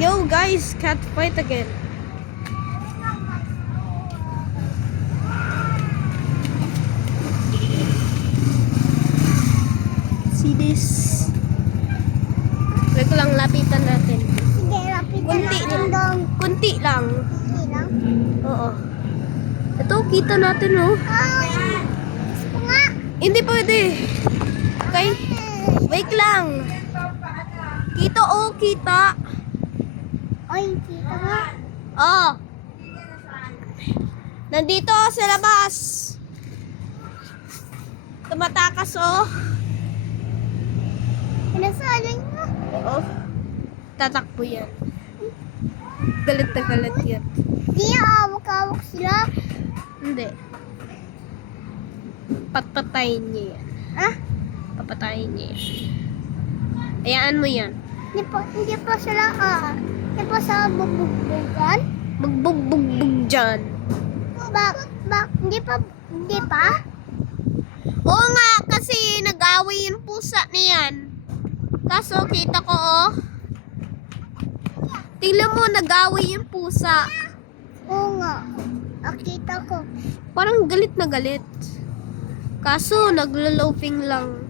Yo guys, cat fight again. See this? Wait lang, lapitan natin. Sige, lapit Kunti lang. Kunti lang. Kunti lang. Oo. Ito, kita natin oh. Ay! Gusto nga. Hindi pwede. Okay? Wait lang. Kita oh, kita. Ay, kita nga. Oh. Nandito sa labas. Tumatakas oh. Pinasalan nga. Oo. Tatakbo yan. Galit na galit yan. Di awak-awak sila. Hindi. Papatayin niya yan. Ah? Papatayin niya yan. Hayaan mo yan. Hindi pa sila hindi pa sa bubugbugan. Magbugbog dyan. Hindi pa? Oo nga, kasi nag-away yung pusa niyan. Kaso, kita ko oh. Tingnan mo, nag-away yung pusa. Oo nga. Nakita ko. Parang galit na galit. Kaso, naglo-loafing lang.